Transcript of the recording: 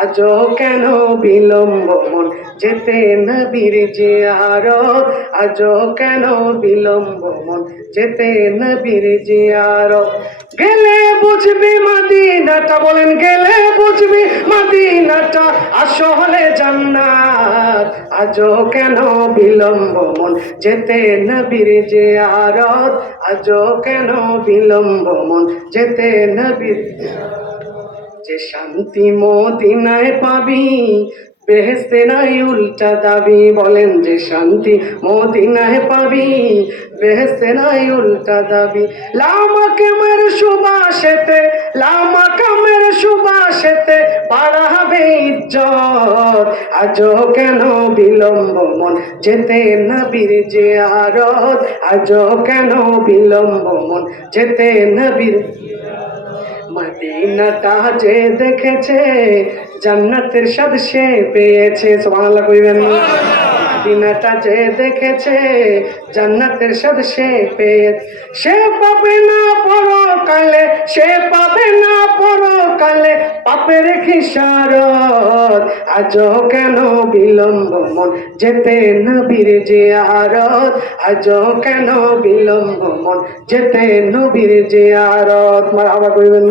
আজও কেন বিলম্ব মন যেতে নবীর জিয়ারত, আজও কেন বিলম্ব মন যেতে নবীর জিয়ারত। গেলে বুঝবি মদিনাটা, বলেন গেলে বুঝবি মদিনাটা আসলে জান্নাত, আজও কেন বিলম্ব মন যেতে নবীর জিয়ারত, আজও কেন বিলম্ব মন যেতে নবীর। যে শান্তি মদিনায় পাবি বেহেশতে নাই উল্টা দাবি, বলেন যে শান্তি মদিনায় পাবি বেহেশতে নাই উল্টা দাবি। লামাকামের সুবাসেতে, লামাকামের সুবাসেতে বাড়াবে ইজ্জত, আজও কেন বিলম্ব মন যেতে নবীর জিয়ারত, আজও কেন বিলম্ব মন যেতে নবীর। মদিনাটা যে দেখেছে জান্নাতের স্বাদ সে পেয়েছে, সুবহানাল্লাহ কইবেন। মদিনাটা যে দেখেছে জান্নাতের স্বাদ সে পেয়েছে, সে পাবে না পরকালে, সে পাবে না পরকালে পাপের খিসারত, আজও কেন বিলম্ব মন যেতে নবীর জিয়ারত, আজও কেন বিলম্ব মন যেতে নবীর জিয়ারত। মারহাবা কইবেন।